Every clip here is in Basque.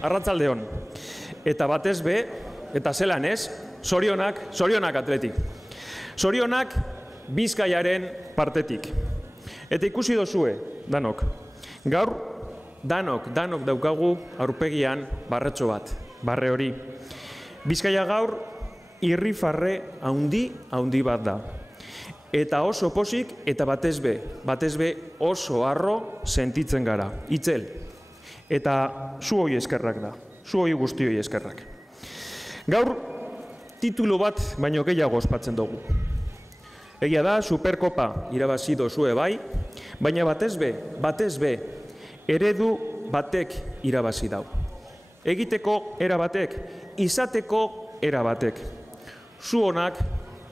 Arratsaldeon, eta batez be, eta zelan ez, zorionak atletik. Zorionak Bizkaiaren partetik. Eta ikusi dozue, danok. Gaur, danok daukagu aurpegian barretxo bat, barre hori. Bizkaia gaur, irrifarre haundi bat da. Eta oso posik, eta batez be oso harro sentitzen gara, itzel. Eta zu hoi eskerrak da, zu hoi guzti hoi eskerrak. Gaur, titulu bat baino gehiago ospatzen dugu. Egia da, Superkopa irabazi dozue bai, baina batez be, eredu batek irabazi dau. Egiteko era batek, izateko era batek. Zu honak,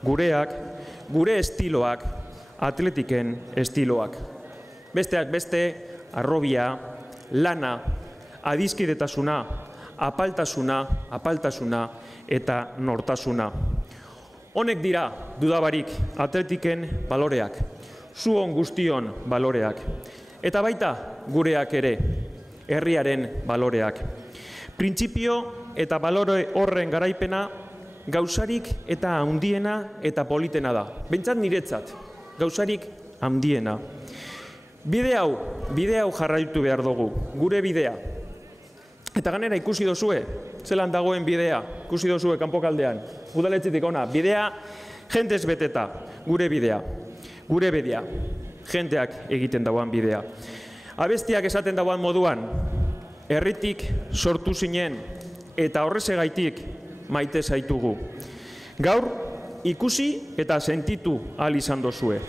gureak, gure estiloak, atletiken estiloak. Besteak beste, arrobia, lana, adizkidetasuna, apaltasuna eta nortasuna. Honek dira, dudabarik, atletiken baloreak, zuon guztion baloreak, eta baita gureak ere, herriaren baloreak. Printzipio eta balore horren garaipena gauzarik eta handiena eta politena da. Bentsat niretzat, gauzarik handiena. Bide hau jarraitu behar dugu, gure bidea. Eta ganera ikusi dozue, zelan dagoen bidea, ikusi dozue kanpokaldean, udaletxetik ona, bidea jentez beteta, gure bidea, jenteak egiten dauan bidea. Abestiak esaten dauan moduan, herritik sortu zinen eta horrezegaitik maite zaitugu. Gaur ikusi eta sentitu ahal izan dozue.